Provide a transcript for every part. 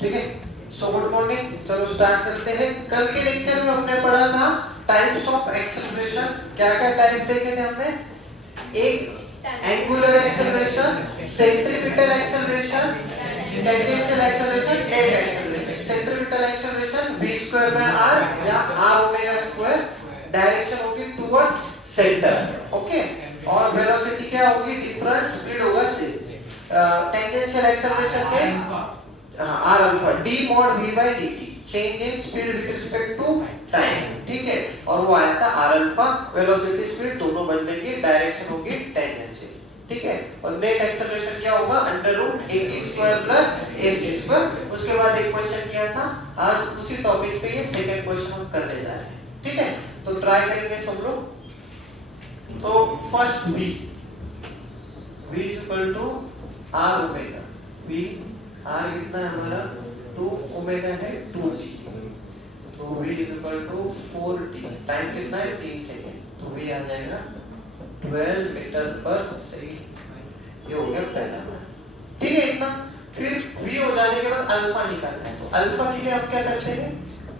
ठीक है। So good morning, चलो स्टार्ट करते हैं। कल के लेक्चर में हमने पढ़ा था टाइप्स ऑफ एक्सेलरेशन। क्या क्या टाइप देखे थे हमने? एक angular acceleration, centripetal acceleration, tangential acceleration, net acceleration. Centripetal acceleration v square by r या r ओमेगा स्क्वायर, डायरेक्शन होगी टुवर्ड्स सेंटर, ओके। और वेलोसिटी क्या होगी? डिफरेंट स्पीड होगा से। टेंजेंशियल एक्सेलरेशन में r alpha d mod v by dt, change in speed with respect to time, ठीक है। और वो आया था r अल्फा, वेलोसिटी स्पीड दोनों बदलेंगे, डायरेक्शन होगी टेंजेंशियल, ठीक है। और नेट एक्सेलरेशन क्या होगा? Under root at square plus ac square. उसके बाद एक क्वेश्चन किया था, आज उसी टॉपिक पे ये सेकंड क्वेश्चन हम करने जा रहे हैं, ठीक है। तो ट्राई करेंगे सब लोग। तो first v v equal to r omega, v r कितना है हमारा? 2 ओमेगा है 2t, तो v equal to 4t, time कितना है? 3 सेकंड, तो v आ जाएगा 12 मीटर पर सेकंड। ये हो गया पहला, ठीक है इतना। फिर v हो जाने के बाद अल्फा निकालना है, तो अल्फा के लिए आप क्या करते हैं?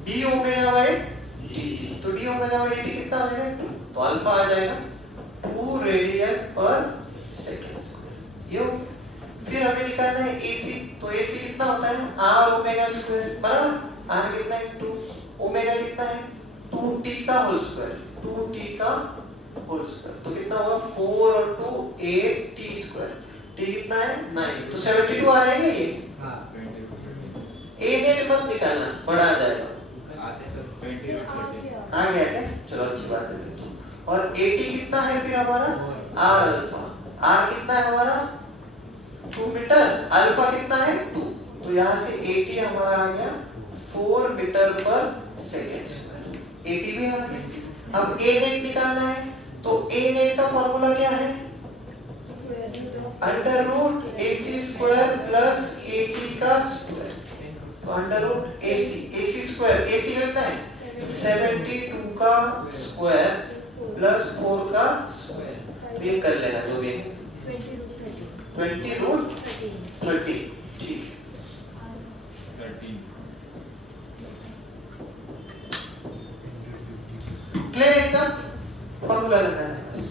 d ओमेगा बाय dt, तो d ओमेगा बाय dt कितना आ जाएगा? 2, तो अल्फा आ जाएगा 2 रेडियन पर सेकंड स्क्वायर। ये फिर हमें निकालना है AC, तो AC कितना होता है? r ओमेगा स्क्वायर, बराबर। r कितना है? 2, ओमेगा कितना है? 2t का होल स्क्वायर, 2t का होल स्क्वायर, तो कितना होगा? 4 और 2 8t स्क्वायर, t कितना है? 9, तो 72 आ जाएगा ये। हां, a नेट मत निकालना, बड़ा आ जाएगा। आते सर आ गया क्या? चलो अच्छी बात है। तो और 80 कितना है फिर हमारा? r अल्फा, r कितना है हमारा? 2 मीटर, अल्फा कितना है? 2, तो यहाँ से 80 हमारा आ गया 4 मीटर पर सेकेंड स्क्वायर, 80 भी आ गया। अब a नेट निकालना है, तो a नेट का फॉर्मूला क्या है? Under root ac square plus 80 का स्क्वायर, तो under root ac square, ac कितना है? 72 का स्क्वायर प्लस 4 का स्क्वायर, तो ये कर लेना जो भी है 20 रूट 30, ठीक है। क्लियर एकदम? फॉर्मूला लगाना है बस।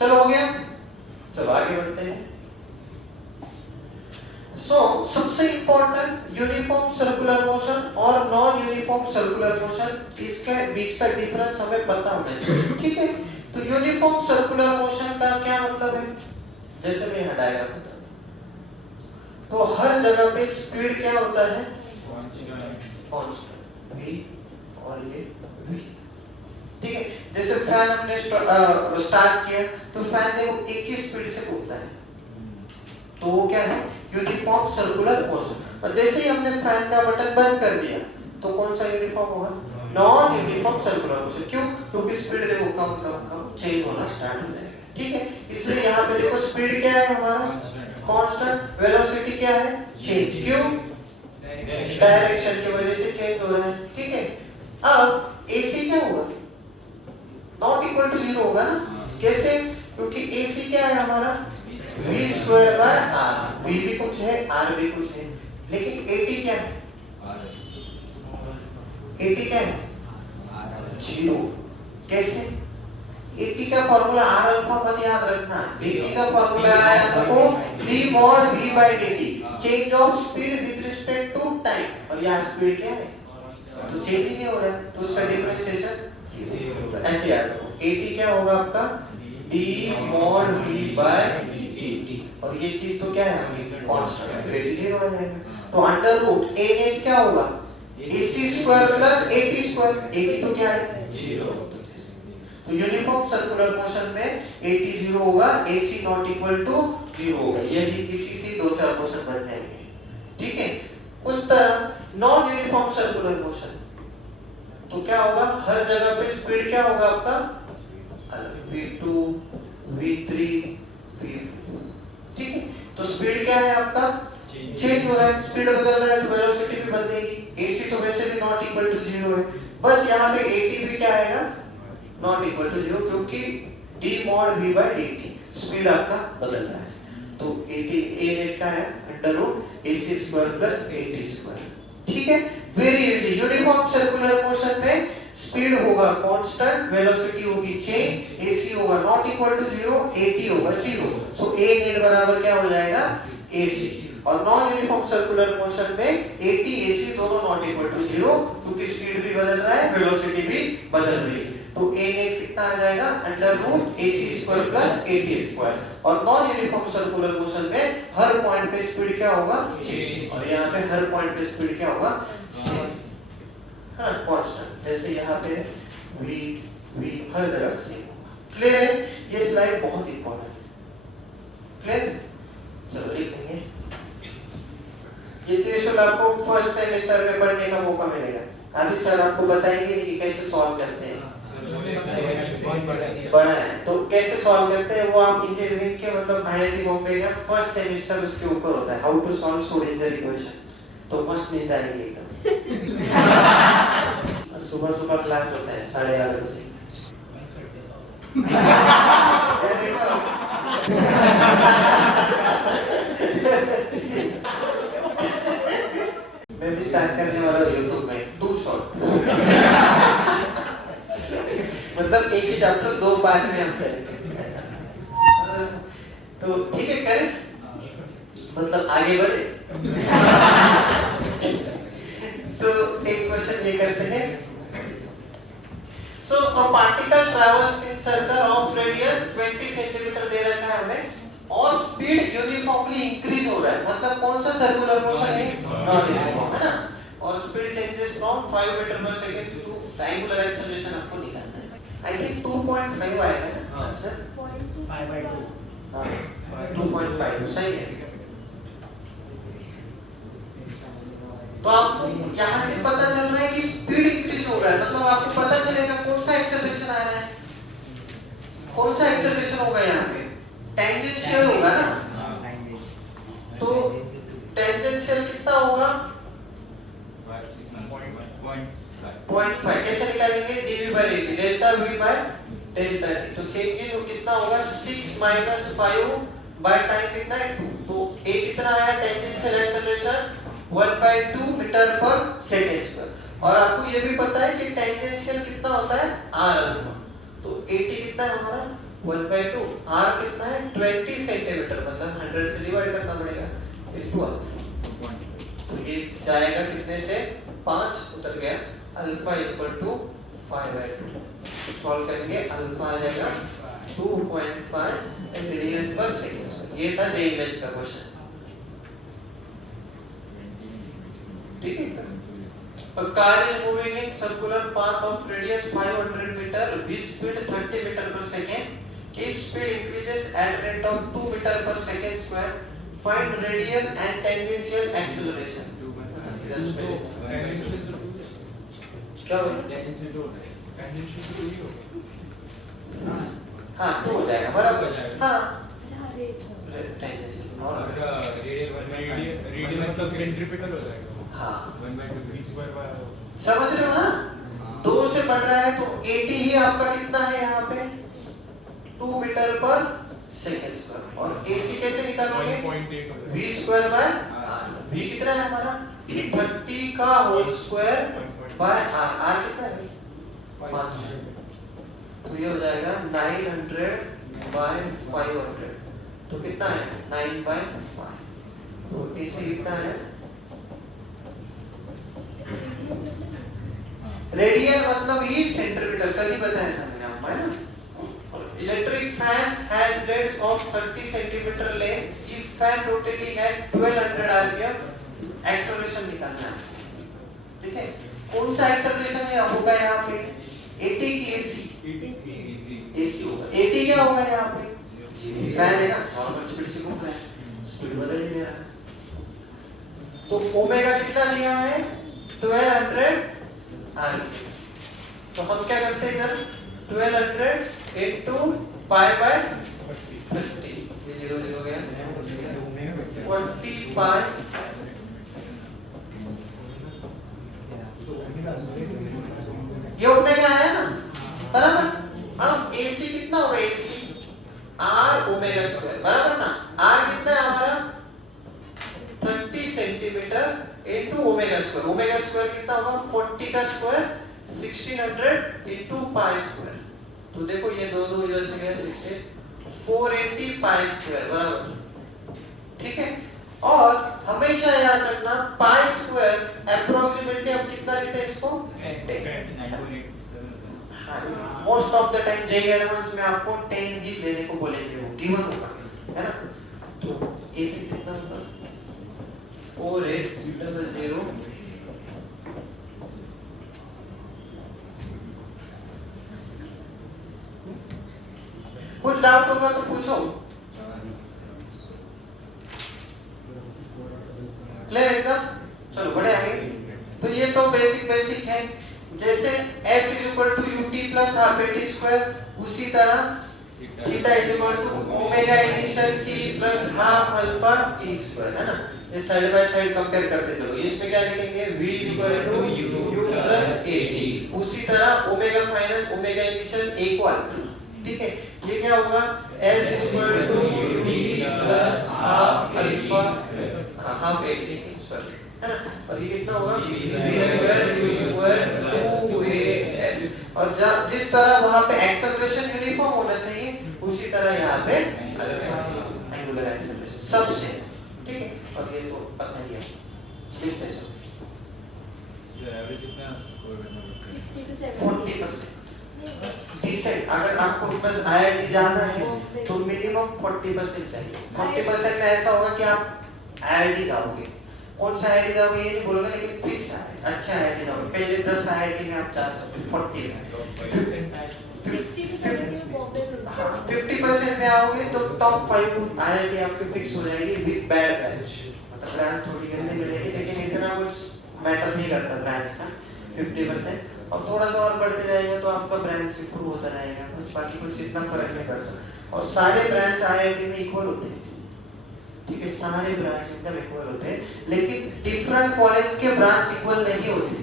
चलो हो गया, चलो आगे बढ़ते हैं। सबसे इंपॉर्टेंट यूनिफॉर्म सर्कुलर मोशन और नॉन यूनिफॉर्म सर्कुलर मोशन, इसके बीच का डिफरेंस हमें पता होना चाहिए, ठीक है। तो यूनिफॉर्म सर्कुलर मोशन का क्या मतलब है? जैसे मैं यहाँ डायग्राम बताता हूँ, तो हर जगह पे स्पीड क्या होता है? कांस्टेंट v, और ये v, ठीक है। जैसे फैन हमने स्टार्ट किया, तो फैन देखो एक ही स्पीड से घूमता है, तो वो क्या है? Uniform circular motion. और जैसे ही हमने फैन का बटन बंद कर दिया, तो कौन सा यूनिफॉर्म होगा? Non uniform circular motion. क्यों? क्योंकि स्पीड देखो कम कम कम चेंज होना स्टार्ट हो जाएगा, ठीक है। इसलिए यहाँ पे देखो स्पीड क्या है हमारा? कांस्टेंट। वेलोसिटी क्या है? चेंज। क्यों? डायरेक्शन की वजह से चेंज हो रहा है, ठीक है। अब AC क्या होगा? नॉट इक्वल टू 0 होगा ना। कैसे? क्योंकि AC क्या है हमारा? v square by r, v भी कुछ है r भी कुछ है, लेकिन 80 क्या है? 80 क्या है? 0। कैसे? 80 का फॉर्मूला r अल्फा मत याद रखना, 80 का फॉर्मूला आया आपको d mod v by dt, change of speed with respect to time. और यहाँ स्पीड क्या है? तो चेंज ही नहीं हो रहा है, तो उसका डिफरेंशिएशन 0। तो ऐसे याद रखो, 80 क्या होगा आपका? d mod v by dt, और ये चीज तो क्या है आपकी? कांस्टेंट, तो 0 आ जाएगा। तो अंडर रूट a नेट क्या होगा? ac स्क्वायर प्लस 80 स्क्वायर, 80 तो क्या है? 0। तो यूनिफॉर्म सर्कुलर मोशन में 80 0 होगा, AC नॉट इक्वल टू 0 होगा। यही इसी से 2-4 मोशन बन जाएंगे, ठीक है। उस तरह नॉन यूनिफॉर्म सर्कुलर मोशन, तो क्या होगा? हर जगह पे स्पीड क्या होगा आपका? v2 v3 v4, ठीक है। तो स्पीड क्या है आपका? चेंज हो रहा है, स्पीड बदल रहा है, तो वेलोसिटी भी बदलेगी। AC तो वैसे भी नॉट इक्वल टू 0 है, बस यहाँ पे 80 भी क्या आएगा? नॉट इक्वल टू 0, क्योंकि d mod v by dt, speed आपका बदल रहा है। तो 80 ए नेट का है under root AC square plus 80 square. ठीक है, very easy. Uniform circular motion में स्पीड होगा कांस्टेंट, वेलोसिटी होगी चेंज, AC होगा नॉट इक्वल टू 0, AT होगा 0। सो A नेट बराबर क्या हो जाएगा AC। और नॉन यूनिफॉर्म सर्कुलर मोशन में AT AC दोनों नॉट इक्वल टू 0, क्योंकि स्पीड भी बदल रहा है, वेलोसिटी भी बदल रही है। तो A नेट कितना आ जाएगा under root AC square plus AT square. और नॉन यूनिफॉर्म सर्कुलर मोशन में हर पॉइंट पे स्पीड क्या होगा चेंज, और यहाँ पे हर पॉइंट पे स्पीड क्या होगा सेम, है ना, कांस्टेंट। जैसे यहाँ पे v हर जगह सेम होगा। क्लियर है? ये स्लाइड बहुत इंपॉर्टेंट है। क्लियर? चलो लिख लेंगे। ये त्रिशूल आपको फर्स्ट सेमेस्टर में पढ़ने का मौका मिलेगा। अभी सर आपको बताएंगे नहीं कि कैसे सॉल्व करते हैं, बड़ा है तो कैसे सॉल्व करते हैं वो आप इंजीनियरिंग के मतलब IIT बॉम्बे का फर्स्ट सेमेस्टर उसके ऊपर होता है, how to solve Schrodinger equation. तो मस्त नींद आएगी एकदम। सुबह सुबह क्लास होता है 8:30 बजे। मैं भी स्टार्ट करने वाला हूँ YouTube में 2 शॉट। मतलब एक ही चैप्टर 2 पार्ट में हम करेंगे। तो ठीक है, करें मतलब आगे बढ़े। तो एक क्वेश्चन ये करते हैं। So a particle travels in circle of radius 20 centimetre दे रखा है हमें, और स्पीड यूनिफॉर्मली इंक्रीज हो रहा है। मतलब कौन सा सर्कुलर मोशन है? नॉन यूनिफॉर्म, है ना। और स्पीड चेंजेस फ्रॉम 5 मीटर पर सेकंड टू ट्रायंगुलर एक्सेलरेशन आपको निकालना है। आई थिंक 2.5 आएगा ना सर? 5/2। हां 2.5 सही है। तो आपको यहाँ से पता चल रहा है कि स्पीड इंक्रीज हो रहा है, मतलब आपको पता चलेगा कौन सा एक्सेलरेशन आ रहा है, कौन सा एक्सेलरेशन होगा यहाँ पे, टेंजेंशियल होगा ना। तो टेंजेंशियल कितना होगा? 0.5। कैसे निकालेंगे? dv/dt delta v by delta t। तो चेंज इन कितना होगा? 6 - 5 बाय टाइम कितना है 2। तो a कितना आया टेंजेंशियल एक्सेलरेशन 1/2 मीटर पर सेकंड स्क्वायर। और आपको ये भी पता है कि टेंजेंशियल कितना होता है r अल्फा। तो at कितना है हमारा 1/2, r कितना है 20 सेंटीमीटर, मतलब 100 से डिवाइड करना पड़ेगा इक्वल। तो ये जाएगा कितने से 5 उतर गया, अल्फा इक्वल टू 5/2। सॉल्व करेंगे, अल्फा आ जाएगा 2.5 रेडियन पर सेकंड। ये था जे इमेज का क्वेश्चन। ठीक है। A car is moving in circular path of radius 500 meter with speed 30 meter per second. If speed increases at rate of 2 meter per second square, find radial and tangential acceleration. क्या हाँ 2 हो जाएगा बराबर। हाँ radial मतलब centripetal हो जाएगा। हाँ 1/2 v स्क्वायर समझ रहे हो ना? 2 से बढ़ रहा है तो AT ही आपका कितना है यहाँ पे 2 मीटर पर सेकंड स्क्वायर। और AC कैसे निकालोगे? v square by r। v कितना है हमारा 30 का होल स्क्वायर बाय r कितना है 500। तो ये हो जाएगा 900 बाय 500। तो कितना है 9/5। तो AC कितना है? रेडियल मतलब ये सेंट्रीपिटल, कल ही बताया था मैंने आपको, है ना। Electric fan has blades of 30 centimetre length. If fan rotating at 1200 RPM, acceleration निकालना है। ठीक है, कौन सा एक्सेलरेशन है होगा यहाँ पे? AT की AC? AC होगा। AT क्या होगा यहाँ पे? फैन है ना, नॉर्मल स्पीड से घूम रहा है, स्पीड बदल ही नहीं रहा। तो ओमेगा कितना दिया है 1200 आरपीएम। तो हम क्या करते हैं इधर 1200 into पाई बाय 30, ये 0 हो गया 40 पाई। ये ओमेगा आया ना बराबर। अब AC कितना होगा? AC R ओमेगा स्क्वायर बराबर ना। R कितना है into omega square. Omega square कितना होगा 40 का स्क्वायर 1600 इनटू पाई स्क्वायर। तो देखो ये दो इधर से गया 16 480 पाई स्क्वायर बराबर, ठीक है। और हमेशा याद रखना पाई स्क्वायर अप्रोक्सीमेटली हम कितना लेते हैं इसको 10। Most of the time JEE advance में आपको 10 ही लेने को बोलेंगे, वो गिवन होगा, है ना। तो एसी कितना होगा 4800। कुछ डाउट होगा तो पूछो। क्लियर एकदम, चलो बढ़े आगे। तो ये तो बेसिक है। जैसे s = ut + half at square, उसी तरह theta = omega initial t + half alpha t square, है ना। ये साइड बाय साइड कंपेयर करते चलो। इसमें क्या लिखेंगे v = u + at, उसी तरह omega final omega initial equal, ठीक है। ये क्या होगा s = ut + half alpha half at square, है ना। और ये कितना होगा v स्क्वायर 2as। और जिस तरह वहां पे एक्सेलरेशन यूनिफॉर्म होना चाहिए, उसी तरह यहाँ पे एंगुलर एक्सेलरेशन सबसे, ठीक है। और ये तो पता ही है, देखते चलो। एवरेज कितना स्कोर करना है 60 to 70 40%। डिसेंट अगर आपको बस आईआईटी जाना है तो मिनिमम 40% चाहिए। 40% में ऐसा होगा कि आप आईआईटी जाओगे। कौन सा आईआईटी जाओगे ये नहीं बोलोगे, लेकिन फिक्स है अच्छा आईआईटी जाओगे। पहले 10 आईआईटी में आप जा सकते हो 40 में। 60 to 70 में बॉम्बे में। हाँ 50% में आओगे तो टॉप 5 आईआईटी आपकी फिक्स हो जाएगी विद बैड ब्रांच। मतलब ब्रांच थोड़ी गंदी मिलेगी, लेकिन इतना कुछ मैटर नहीं करता ब्रांच का 50%। और थोड़ा सा और बढ़ते जाएगा तो आपका ब्रांच इंप्रूव होता जाएगा, बस बाकी कुछ इतना फर्क नहीं पड़ता। और सारे ब्रांच आईआईटी में इक्वल होते हैं, ठीक है। सारे ब्रांच एकदम इक्वल होते हैं, लेकिन डिफरेंट कॉलेज के ब्रांच इक्वल नहीं होते।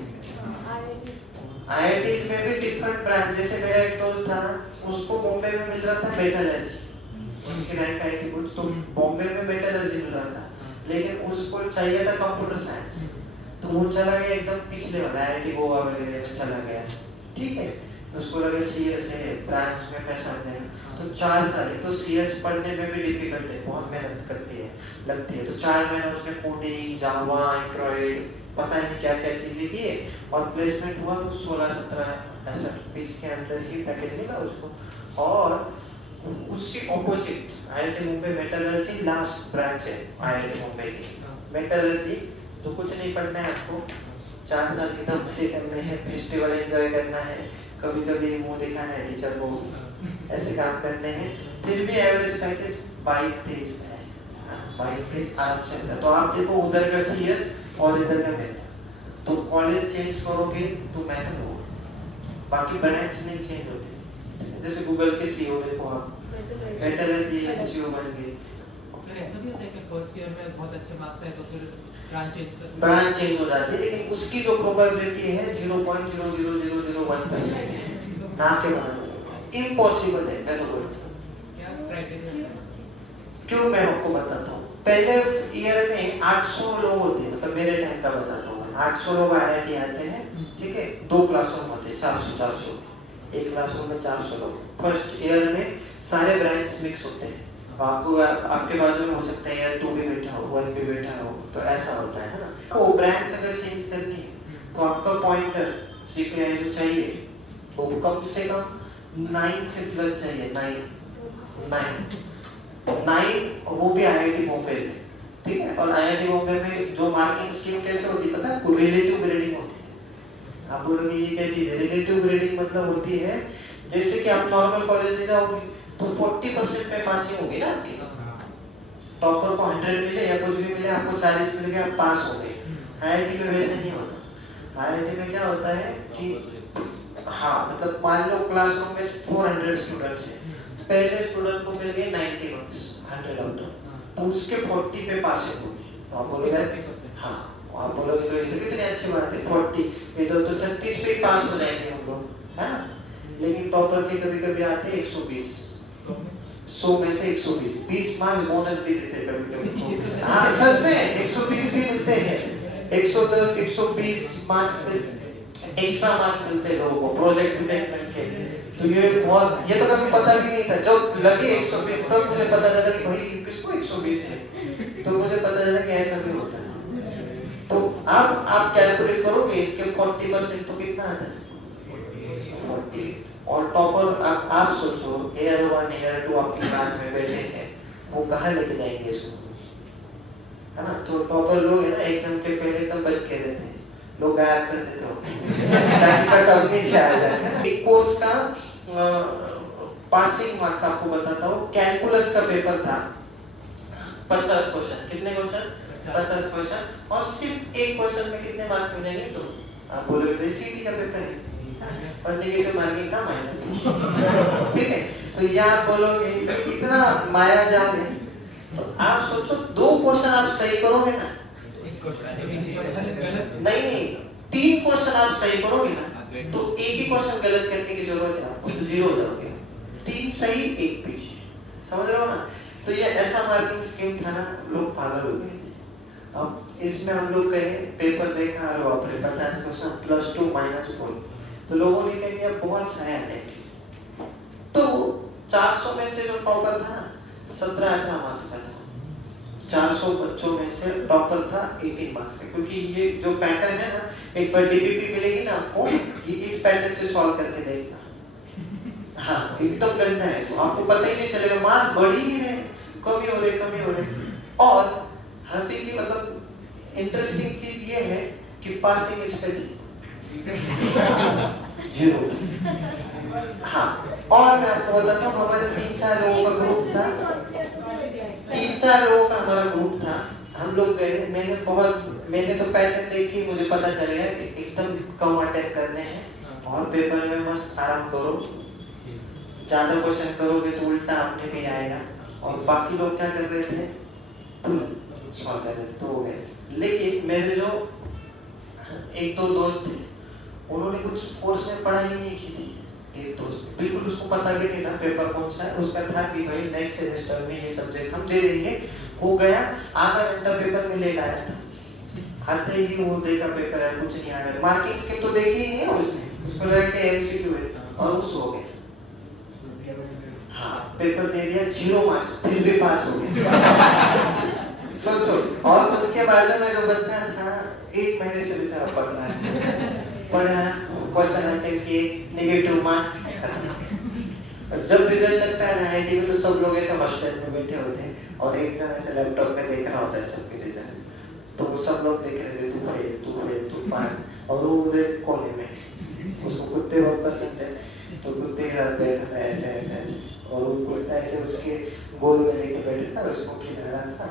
आईआईटीज में भी डिफरेंट ब्रांच, जैसे मेरा एक दोस्त था ना, उसको बॉम्बे में मिल रहा था मेटलर्जी, उसकी रैंक आई थी कुछ, तो बॉम्बे में मेटलर्जी मिल रहा था, लेकिन उसको चाहिए था कंप्यूटर साइंस, तो वो चला गया एकदम पिछले वाला आईआईटी गोवा वगैरह में चला गया, ठीक है। उसको लगा सीएस है ब्रांच में पैसा मिलेगा, तो 4 साल। तो सीएस पढ़ने में भी डिफिकल्ट है, बहुत मेहनत लगती है। तो 4 महीना उसने कोडिंग जावा एंड्रॉइड पता नहीं क्या क्या चीजें की है, और प्लेसमेंट हुआ कुछ 16-17 ऐसा 20 के अंदर ही पैकेज मिला उसको। और उसकी opposite IIT Mumbai metallurgy last branch है आईआईटी मुंबई की मेटलर्जी, तो कुछ नहीं पढ़ना है आपको, 4 साल एकदम मजे करने हैं, फेस्टिवल एंजॉय करना है, कभी कभी मुंह दिखाना है टीचर को, ऐसे काम करने हैं। फिर भी एवरेज पैकेज 22-23 में है, 22-23 आराम से। तो आप देखो उधर का सीएस और इधर का मेटल, तो कॉलेज चेंज करोगे तो मैटर होगा, बाकी ब्रांच नहीं चेंज होती। जैसे गूगल के सीईओ देखो आप, मेटलर्जी सीईओ बन गए। सर ऐसा भी होता है कि फर्स्ट ईयर में बहुत अच्छे मार्क्स आए तो फिर ब्रांच चेंज कर सकते हैं? ब्रांच चेंज हो जाती है, लेकिन उसकी जो प्रोबेबिलिटी है 0.00001% है, ना के बराबर। इम्पॉसिबल है, मैं तो बोलता हूँ। क्या क्राइटेरिया? क्यों, मैं आपको बताता हूँ। पहले ईयर में 800 लोग होते हैं, मतलब मेरे टाइम का बताता हूँ मैं। 800 लोग आईआईटी आते हैं, ठीक है। 2 क्लासरूम होते हैं 400, एक क्लासरूम में 400 लोग। फर्स्ट ईयर में सारे ब्रांच मिक्स होते हैं, तो आपको आपके बाजू में हो सकता है यार 2 भी बैठा हो, 1 भी बैठा हो, तो ऐसा होता है ना। वो ब्रांच अगर चेंज करनी है तो आपका पॉइंटर सीपीआई जो चाहिए वो कम से कम 9 से प्लस चाहिए, 9, वो भी आईआईटी बॉम्बे में, ठीक है। और आईआईटी बॉम्बे में जो मार्किंग स्कीम कैसे होती है पता है, रिलेटिव ग्रेडिंग होती है। आप बोलोगे ये क्या चीज है? रिलेटिव ग्रेडिंग मतलब होती है जैसे कि आप नॉर्मल कॉलेज में जाओगे तो 40% पे पासिंग होगी ना आपकी, टॉपर को 100 मिले या कुछ भी मिले, आपको 40 मिल गया, आप पास हो गए। आईआईटी में वैसे नहीं होता। आईआईटी में क्या होता है कि हाँ, मतलब मान लो क्लासरूम में 400 स्टूडेंट्स हैं, पहले स्टूडेंट को मिल गए 90 मार्क्स 100 आउट ऑफ, तो उसके 40 पे पासिंग होगी। तो आप बोलोगे हाँ, आप बोलोगे तो ये तो कितनी अच्छी बात है 40, इधर तो 36 पे पास हो जाएंगे हम लोग, है ना। लेकिन टॉपर के कभी कभी आते हैं 120, 100 में से 120 मार्क्स बोनस भी देते हैं कभी कभी। हाँ सच में 120 भी मिलते हैं, 110 120 मार्क्स एक्स्ट्रा मार्क्स मिलते लोगों को प्रोजेक्ट डिजाइन के। तो ये बहुत, ये तो कभी पता भी नहीं था। जब लगे 120 तब मुझे पता चला कि भाई किसको 120 है, तो मुझे पता चला कि ऐसा भी होता है। तो अब आप कैलकुलेट करोगे इसके 40% तो कितना आता है 40। और टॉपर आप सोचो ईयर 1 ईयर 2 आपकी क्लास में बैठे हैं, वो कहाँ लेके जाएंगे इसको, है ना। तो टॉपर लोग है ना एग्जाम के पहले एकदम बच के रहते हैं, लोग गायब कर देते हो ताकि कट ऑफ नीचे आ जाए। एक कोर्स का पासिंग मार्क्स आपको बताता हूँ। कैलकुलस का पेपर था 50 क्वेश्चन, कितने क्वेश्चन 50 क्वेश्चन, और सिर्फ एक क्वेश्चन में कितने मार्क्स मिलेंगे, तो आप बोलोगे तो सीटी का पेपर है और नेगेटिव मार्किंग का माइनस, ठीक है। तो ये आप बोलोगे इतना माया जाल है, तो आप सोचो 2 क्वेश्चन आप सही करोगे ना, नहीं 3 क्वेश्चन आप सही करोगे ना, तो एक ही क्वेश्चन गलत करने की जरूरत है आपको, तो 0 हो जाओगे। 3 सही 1 पीछे, समझ रहे हो ना। तो ये ऐसा मार्किंग स्कीम था ना, लोग पागल हो गए। अब इसमें हम लोग कहें पेपर देखा, अरे बाप रे 50 क्वेश्चन +2 -4, तो लोगों ने क्या किया बहुत सारे अटेम्प्ट। तो 400 में से जो टॉपर था ना 17-18 मार्क्स का था, 400 बच्चों में से टॉपर था 18 मार्क्स का। क्योंकि ये जो पैटर्न है ना, एक बार डीपीपी मिलेगी ना आपको, ये इस पैटर्न से सॉल्व करके देखना, हाँ एकदम गंदा है, तो आपको पता ही नहीं चलेगा, मार्क्स बढ़ ही नहीं रहे, कमी हो रहे। और हंसी की मतलब इंटरेस्टिंग चीज ये है कि पासिंग इस पे थी 0। हाँ, और मैं आपको बताता हूँ हमारे 3-4 लोगों का ग्रुप था, 3-4 लोगों का हमारा ग्रुप था। हम लोग गए, मैंने तो पैटर्न देखी, मुझे पता चल गया कि एकदम कम अटैक करने हैं और पेपर में मस्त आराम करो, ज्यादा क्वेश्चन करोगे तो उल्टा अपने पे आएगा। और बाकी लोग क्या कर रहे थे, सॉल्व कर रहे थे, तो हो गए। लेकिन मेरे जो 1-2 दोस्त थे, उन्होंने कुछ कोर्स में पढ़ाई नहीं की थी। एक दोस्त बिल्कुल उसको पता भी नहीं था पेपर कौन सा है, उसका था कि भाई नेक्स्ट सेमेस्टर में ये सब्जेक्ट हम दे देंगे। वो गया, आधा घंटा पेपर में लेट आया था, आते ही वो देखा पेपर है कुछ नहीं आ रहा, मार्किंग स्कीम तो देखी ही नहीं है उसको लगा कि एमसीक्यू है, और वो सो गया। हाँ, पेपर दे दिया 0 मार्क्स, फिर भी पास हो गया। सोचो, और उसके बाजू में जो बच्चा था 1 महीने से बेचारा पढ़ रहा क्वेश्चन आंसर किए, नेगेटिव मार्क्स। और जब रिजल्ट लगता है ना आईटी में, तो सब लोग ऐसा बस स्टैंड में बैठे होते हैं और एक जन ऐसे लैपटॉप में देख रहा होता है सबके रिजल्ट, तो सब लोग देख रहे थे तू फेल तू पास, और वो उधर कोने में, उसको कुत्ते बहुत पसंद है, तो कुत्ते के साथ बैठा था ऐसे, और वो कुत्ता ऐसे उसके गोद में लेके बैठा था, उसको खिला रहा था,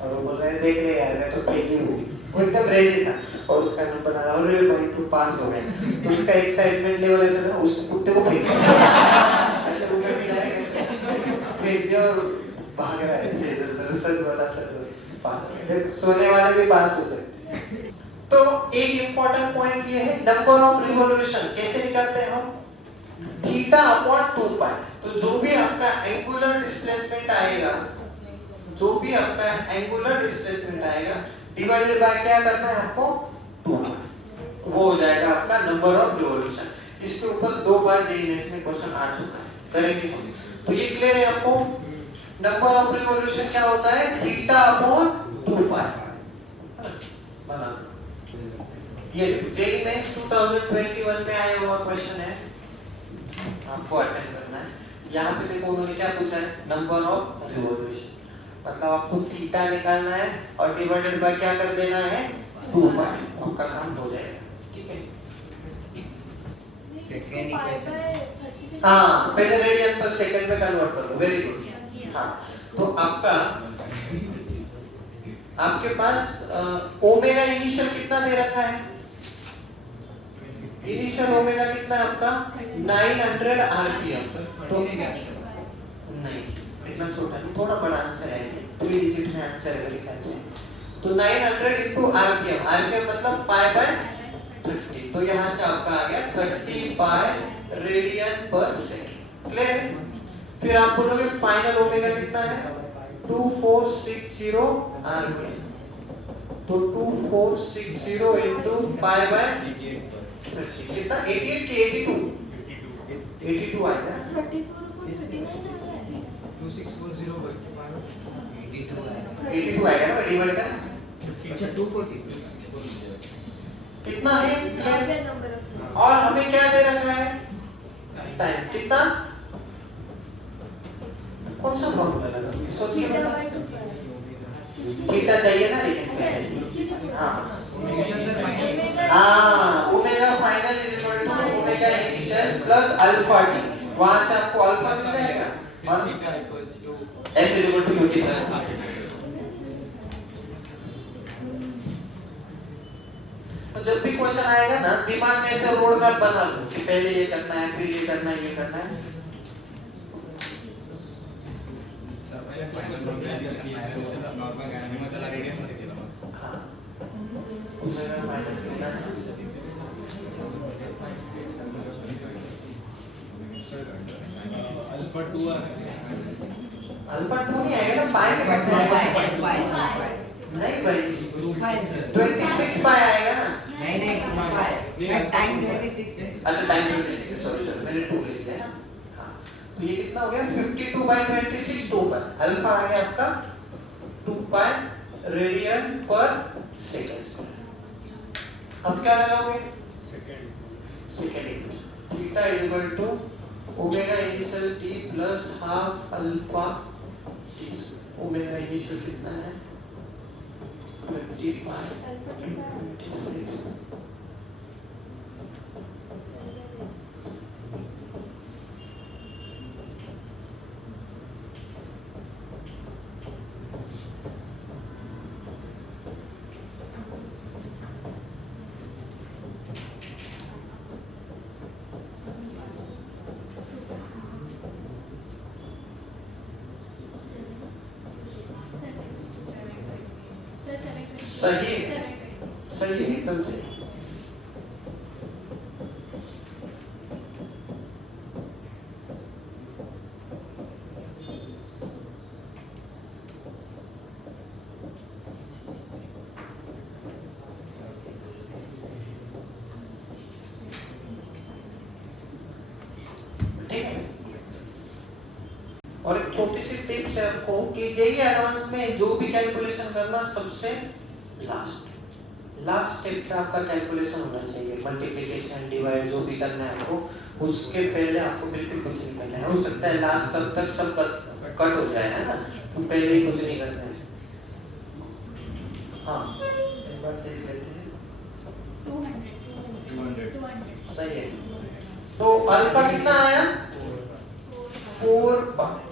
और वो बोल रहा है देख ले यार मैं तो फेल ही हूँ। वो एकदम रेडी था और उसका नंबर आ रहा, अरे भाई तू पास हो गया। तो उसका एक्साइटमेंट लेवल ऐसा था, उसको कुत्ते को फेंक ऐसे ऊपर भी डायरेक्ट फेंक दिया और भाग रहा है ऐसे इधर-उधर। सच बता पास हो गया। देखो सोने वाले भी पास हो सकते हैं। तो एक इम्पोर्टेंट पॉइंट ये है, नंबर ऑफ रिवॉल्यूशन कैसे निकालते हैं हम, θ/2π। तो जो भी आपका एंगुलर डिस्प्लेसमेंट आएगा, डिवाइडेड बाय क्या करना है आपको 2π, वो हो जाएगा आपका नंबर ऑफ रिवॉल्यूशन। इसके ऊपर 2 बार जेईई नेक्स्ट में क्वेश्चन आ चुका है, करेंगे हम। तो ये क्लियर है आपको, नंबर ऑफ रिवॉल्यूशन क्या होता है θ/2π। बना ये जेईई मेंस 2021 में आया हुआ क्वेश्चन है, आपको अटेंड करना है। यहाँ पे देखो उन्होंने क्या पूछा है, नंबर ऑफ रिवॉल्यूशन, मतलब आपको थीटा निकालना है और डिवाइडेड बाय क्या कर देना है 2π, आपका काम हो जाएगा। ठीक है, सेकंड इक्वेशन, हाँ पहले रेडियन पर सेकंड में कन्वर्ट कर लो, वेरी गुड। हाँ, तो आपके पास ओमेगा इनिशियल कितना दे रखा है, इनिशियल ओमेगा कितना है आपका 900 आरपीएम। तो नहीं इतना छोटा नहीं, थोड़ा बड़ा आंसर है, 3 डिजिट में आंसर है मेरे ख्याल से। तो 900 into आरपीएम, आरपीएम मतलब π/30, तो यहाँ से आपका आ गया 30 π रेडियन पर सेकंड। क्लियर? फिर आप बोलोगे फाइनल ओमेगा कितना है 2460 आरपीएम। तो 2460 into पाई बाय 50 कितना 88 की 82 आएगा 34.39 आ रहा है 2640 by 82 आएगा ना डिवाइड कर अच्छा 246 कितना है Larger number of rows. और हमें क्या दे रखा है टाइम कितना कौन सा फॉर्मूला लगा सोचिए थीटा बताओ बाय 2 पाई थीटा चाहिए ना लेकिन अच्छा इसके लिए पूरा हाँ ओमेगा हाँ omega final is equal to omega initial plus alpha t वहां से आपको अल्फा मिल जाएगा और theta equals to s is equal to u t plus तो जब भी क्वेश्चन आएगा ना दिमाग में ऐसे रोड मैप बना लो कि पहले ये करना है फिर ये करना है ये करना है नॉर्मल एनिमल चला रेडियन मध्ये केला मग हाँ ओमेगा माइनस कितना है अल्फा 2 आ रहा है अल्फा 2 नहीं आएगा ना पाई में कितना आएगा नहीं भाई 26 पाई आएगा ना टाइम 26 है अच्छा टाइम 26 सॉरी मैंने 2 ले लिया हाँ तो ये कितना हो गया 52 बाय 26 2 पाई अल्फा आ गया आपका 2 पाई रेडियन पर सेकंड अब क्या लगाओगे second theta equal to omega initial t plus half alpha t omega initial कितना है 20 पाई अल्फा थीटा 26 सही सही है एकदम सही ठीक है और एक छोटी सी टिप्स है आपको कि जेई एडवांस में जो भी कैलकुलेशन करना सबसे लास्ट स्टेप पे आपका कैलकुलेशन होना चाहिए मल्टीप्लिकेशन डिवाइड जो भी करना है आपको उसके पहले आपको बिल्कुल कुछ नहीं करना है हो सकता है लास्ट तक सब कट हो जाए है ना तो पहले ही कुछ नहीं करना है हाँ एक बार देख लेते हैं 200 सही है तो अल्फा कितना आया 4 पाई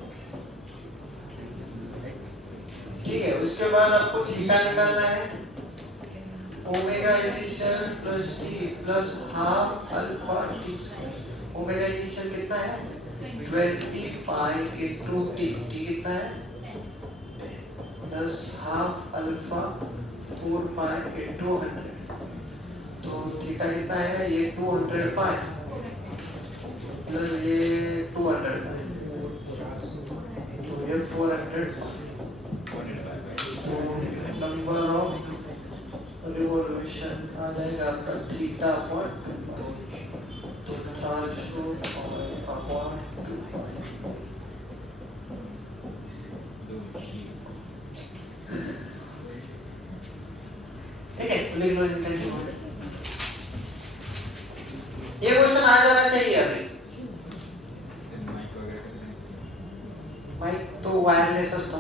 ठीक है उसके बाद आपको थीटा निकालना है omega initial plus T plus half alpha t omega initial कितना है 20 पाई इनटू टी टी कितना है प्लस हाफ अल्फा 4 पाई इनटू 100 तो थीटा कितना है ये 200 पाई प्लस ये 200 पाई तो ये 400 नंबर ऑफ रिवॉल्यूशन आ जाएगा आपका थीटा अपॉन तो 400 अपॉन 2 पाई ठीक है तो लिख लो इनका ये क्वेश्चन आ जाना चाहिए अभी माइक तो वायरलेस असतो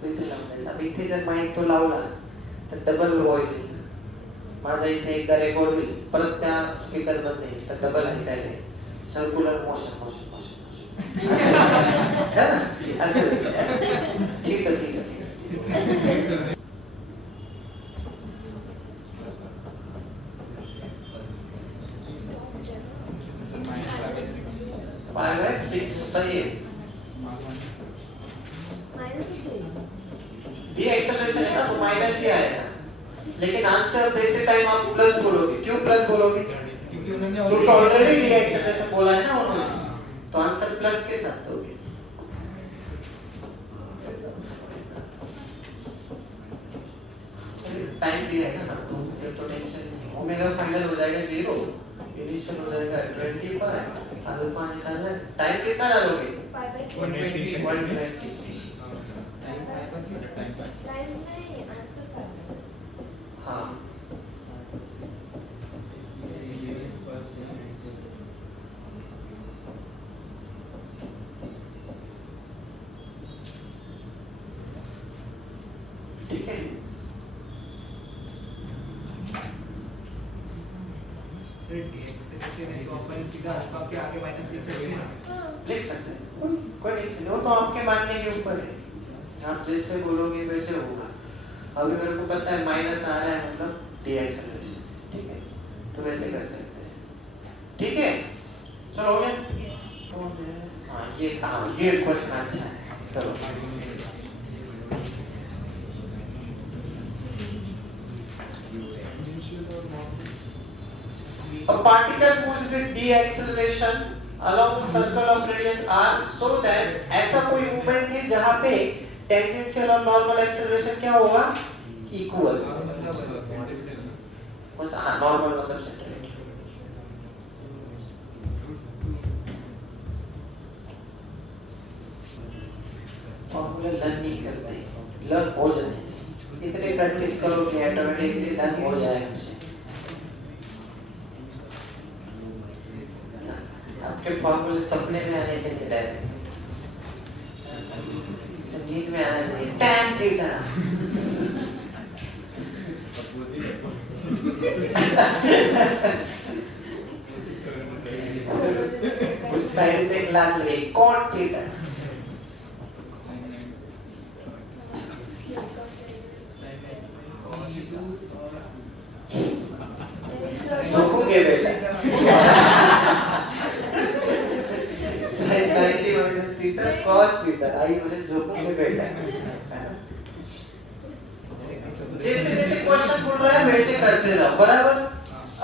तो इथे लावलाय इथे जर माइक तो लावला तर डबल व्हॉइस येईल माझा इथे एकदा रेकॉर्ड होईल परत त्या स्पीकर मध्ये तर डबल ऐकायला येईल सर्क्युलर मोशन है ना असं ठीक है माइनस 6 सही है डी एक्सेलरेशन है ना तो माइनस ही आएगा लेकिन आंसर देते टाइम आप प्लस बोलोगे क्यों प्लस बोलोगे क्योंकि ऑलरेडी डी एक्सेलरेशन बोला है ना उन्होंने तो आंसर प्लस के साथ दोगे टाइम दिया है ना, तो ये तो टेंशन नहीं। ओमेगा फाइनल हो जाएगा 0, इनिशियल हो जाएगा 25, अल्फा निकालना है। टाइम कितना डालोगे? 5/6 120। टाइम नहीं आंसर 5/6 हाँ ठीक है। तो अपन सीधा अल्फा के आगे माइनस लिख सकते हैं ना। लिख सकते हैं, कोई टेंशन नहीं, वो तो आपके मानने के ऊपर है, आप जैसे बोलोगे वैसे होगा। अभी मेरे को पता है माइनस आ रहा है मतलब डी एक्सेलरेशन, ठीक है, तो वैसे कर सकते हैं, ठीक है। चलो हो गया। हाँ ये क्वेश्चन अच्छा है, चलो। A particle moves with deceleration along circle of radius r so that ऐसा कोई मूवमेंट है जहाँ पे टेंजेंशियल और नॉर्मल एक्सेलरेशन क्या होगा? इक्वल। कुछ नॉर्मल मतलब सेंटीमीटर। फॉर्मूला लर्न नहीं करते, लर्न हो जाने चाहिए। इतने प्रैक्टिस करोगे ऑटोमेटिकली लर्न हो जाएगा उससे। आपके फॉर्मूले सपने में आने चाहिए, डायरेक्ट संगीत में आना चाहिए। tan थीटा उस साइड से एक लात लगे cot थीटा। झोंकूंगे बेटा। sin 90 minus theta cos theta आई मैंने झोंकूंगे बेटा। जैसे जैसे क्वेश्चन बोल रहा है वैसे करते जाओ, बराबर।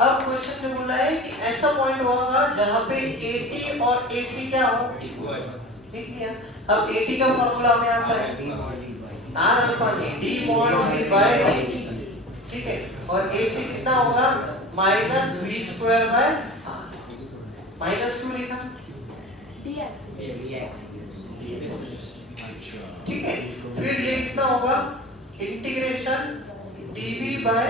अब क्वेश्चन ने बोला है कि ऐसा पॉइंट होगा जहां पे AT और AC क्या हो? लिख लिया। अब AT का फॉर्मूला हमें आता है R अल्फा में D mod V by D, ठीक है, और AC कितना होगा? Minus V square by R। Minus क्यों लिखा? ठीक है, फिर ये कितना होगा? इंटीग्रेशन dv by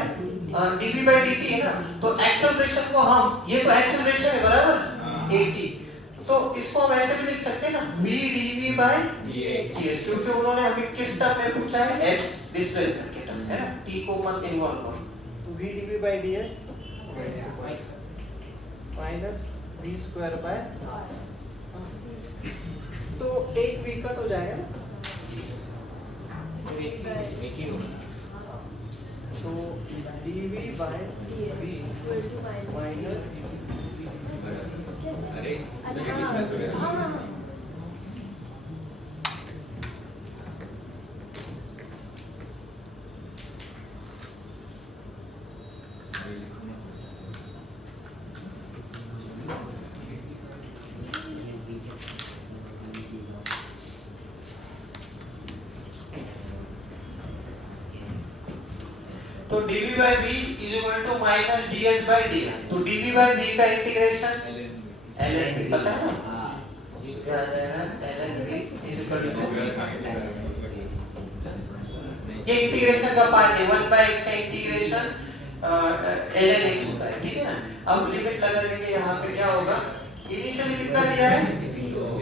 dt है ना, तो एक्सेलरेशन को हम, ये तो एक्सेलरेशन है बराबर at, तो इसको हम ऐसे भी लिख सकते हैं ना v dv by dx, क्योंकि उन्होंने हमें किस टर्म में पूछा है? s डिस्प्लेसमेंट के टर्म है ना, t को मत इन्वॉल्व करो। तो v dv by ds minus v square bye, तो एक v कट हो जाएगा ना, तो dv by v माइनस अरे तो dv by v is equal to minus ds by dr, तो dv by v का इंटीग्रेशन ln v पता है ना, क्या आ जाएगा? ln v is equal to, ये इंटीग्रेशन का पार्ट है, 1 by x का इंटीग्रेशन ln x होता है, ठीक है ना। अब लिमिट लगा देंगे, यहाँ पे क्या होगा? इनिशियली कितना दिया है?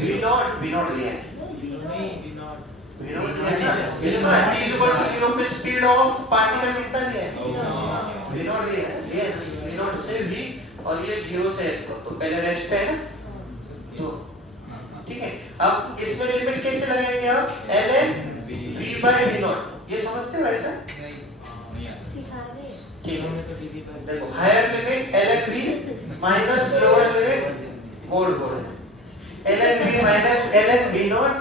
v नॉट दिया है, t is equal to 0 पे स्पीड ऑफ पार्टिकल कितना दिया है? v नॉट दिया है, v नॉट से v, और ये 0 से s को, तो पहले रेस्ट पे है ना, तो ठीक है। अब इसमें लिमिट कैसे लगाएंगे आप? ln v by v नॉट, ये समझते हो ऐसा? ठीक है, देखो higher limit ln v minus lower limit board है, ln v minus ln v not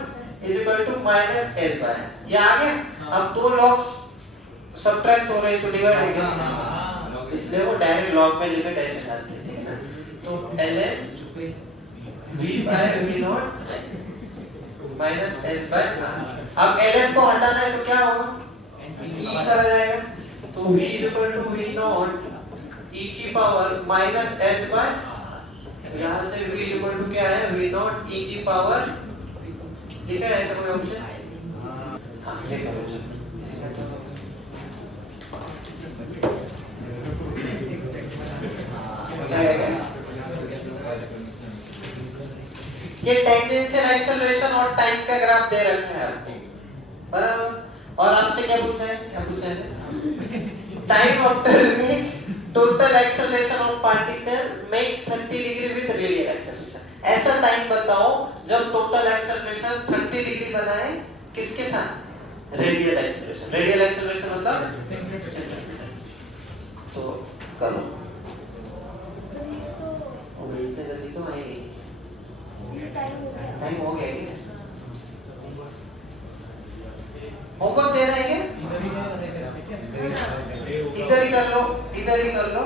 is equal to minus s by, ये आ गया। अब दो लॉग्स सब्ट्रैक्ट हो रहे हैं तो डिवाइड हो गया, इसलिए वो डायरेक्ट लॉग में लिमिट ऐसे डालते हैं, ठीक है ना। तो ln v by v not minus s by r। अब ln को हटाना है तो क्या होगा? e चला जाएगा, तो v equal to v not e की पावर माइनस h बाय, यहाँ से v इक्वल टू क्या है, v नॉट e की पावर, ठीक है ऐसा कोई ऑप्शन? हाँ ये करो ये टेंजेंशियल एक्सेलरेशन और टाइम का ग्राफ दे रखा है आपको, बराबर। और आपसे क्या पूछा है, time after means total acceleration of particle makes 30 degree with radial acceleration. ऐसा टाइम बताओ जब टोटल एक्सेलरेशन 30 डिग्री बनाए, किसके साथ, रेडियल एक्सेलरेशन। रेडियल एक्सेलरेशन मतलब तो करो, ये तो और इतने जल्दी क्यों आएगी, ये टाइम हो गया। टाइम हो गया क्या, होमवर्क दे रहे हैं इधर ही कर लो, इधर ही कर लो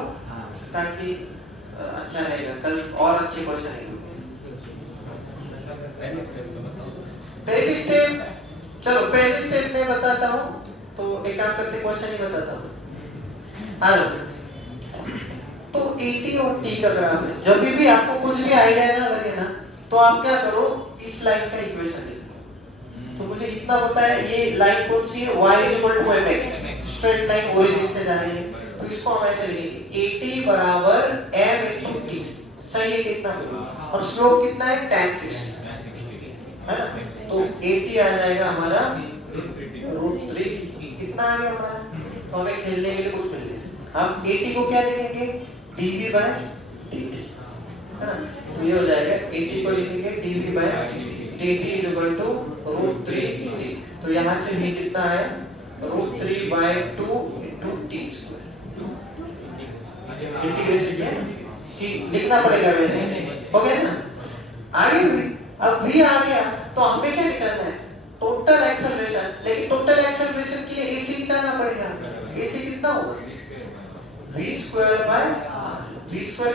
ताकि अच्छा रहेगा, कल और अच्छे क्वेश्चन आएंगे। पहली स्टेप, चलो पहली स्टेप में बताता हूँ, तो एक काम करते क्वेश्चन ही बताता हूँ। हेलो, तो ET और T का ग्राफ है, जब भी आपको कुछ भी आइडिया ना लगे ना, तो आप क्या करो, इस लाइन का इक्वेशन लिखो। तो मुझे इतना पता है ये लाइन कौन सी है, y equal to mx, straight line origin से जा रही है, तो इसको हम ऐसे लिखेंगे AT बराबर m into t, सही है कितना, और स्लोप कितना है tan 60, है ना। तो AT आ जाएगा हमारा √3, कितना आ गया हमारा, तो हमें खेलने के लिए कुछ मिल गया। हम AT को क्या लिखेंगे, dv by dt, है ना। तो ये हो जाएगा AT को लिखेंगे dv by dt is equal to √3t। तो यहाँ से v कितना है, √3/2 into t square, इंटीग्रेशन किया ठीक लिखना पड़ेगा वैसे, हो गया ना। आगे भी अब v आ गया, तो हमें क्या निकालना है, टोटल एक्सेलरेशन। लेकिन टोटल एक्सेलरेशन के लिए ac निकालना पड़ेगा, ac कितना होगा, v²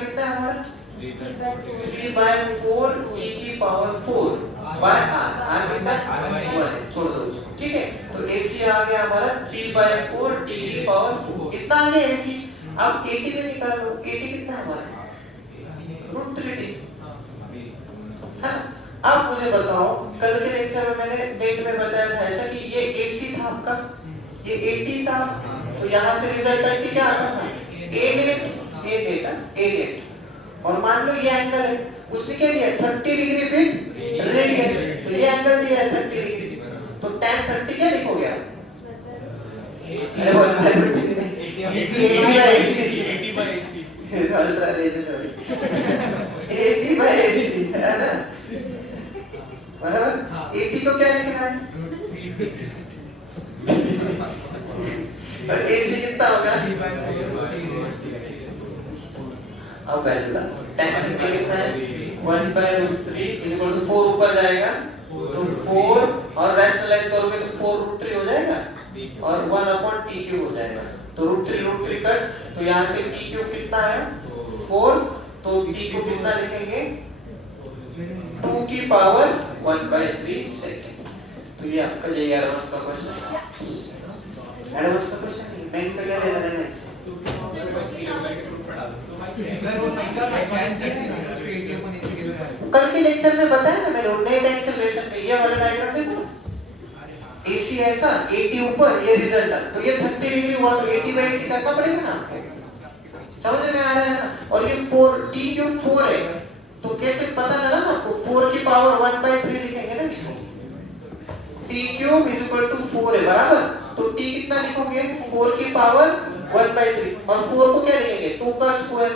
कितना है हमारा, 3/4 t की पावर 4 बाय r, r कितना है 1, छोड़ दो ठीक है। तो ac आ गया हमारा 3/4 t की पावर 4, कितना आ गया ac। अब AT में निकाल लो, AT कितना है हमारा, √3t, है ना। अब मुझे बताओ, कल के लेक्चर में मैंने डेट में बताया था ऐसा कि ये AC था आपका, ये AT था, तो यहाँ से रिजल्टेंट क्या आता था, A net, और मान लो ये एंगल है, उसने क्या दिया 30 डिग्री विद रेडियन, तो ये एंगल दिया है 30 डिग्री, तो tan 30 क्या लिखोगे आप, अरे बोल अल्ट्रा लेजर AC/AC है ना, बराबर। AT को क्या लिखना है, और AC कितना होगा, अब वैल्यू डाल, tan कितना है 1/√3 इक्वल टू 4 ऊपर जाएगा, तो 4 और रैशनलाइज करोगे तो 4√3 हो जाएगा, और 1/t³ हो जाएगा, तो √3 कट, तो यहाँ से t³ कितना है 4, तो t को कितना लिखेंगे 2 की पावर 1/3 सेकंड। तो ये आपका ये एडवांस का क्वेश्चन है, एडवांस का क्वेश्चन नहीं, मैं इसका क्या लेना देना इससे, सर वो समझा मैं tan 30 उसके एटीएम को नीचे कैसे आएगा, कल के लेक्चर में बताया ना मैंने, नेट एक्सेलरेशन में ये वाला डायग्राम देखो, AC ऐसा, AT ऊपर, ये रिजल्टेंट, तो ये 30 डिग्री हुआ, तो AT/AC करना पड़ेगा ना आपको, समझ में आ रहा है ना। और ये 4 t³ 4 है, तो कैसे पता चला ना आपको, 4 की पावर 1/3 लिखेंगे ना, t³ इक्वल टू 4 है, बराबर। तो t कितना लिखोगे 4 की पावर 1/3, और 4 को क्या लिखेंगे 2 का स्क्वायर,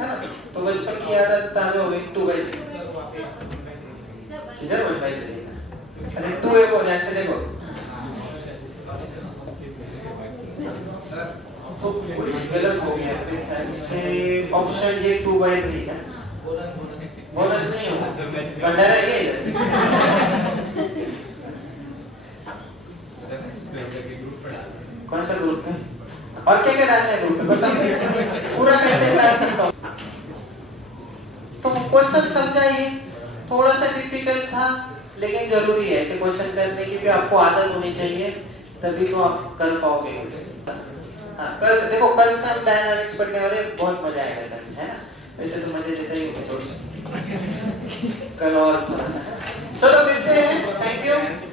है ना। तो बचपन की आदत ताजा हो गई, 2/3 किधर 1/3 लिखना, अरे 2 है वो ध्यान से देखो, तो कुछ गलत हो गया से, ऑप्शन ये 2/3 है, बोनस नहीं होगा, बंडर है ये इधर। कौन सा ग्रुप में, और क्या क्या डालना है ग्रुप में बताओ, पूरा कैसे डाल सकता हूँ। तो क्वेश्चन समझाइए, थोड़ा सा डिफिकल्ट था, लेकिन जरूरी है ऐसे क्वेश्चन करने की भी आपको आदत होनी चाहिए, तभी तो आप कर पाओगे। हाँ कल देखो, कल से हम डायनामिक्स पढ़ने वाले, बहुत मजा आएगा कल, है ना? वैसे तो मजे देता ही हूँ, कल और थोड़ा सा। चलो मिलते हैं, थैंक यू।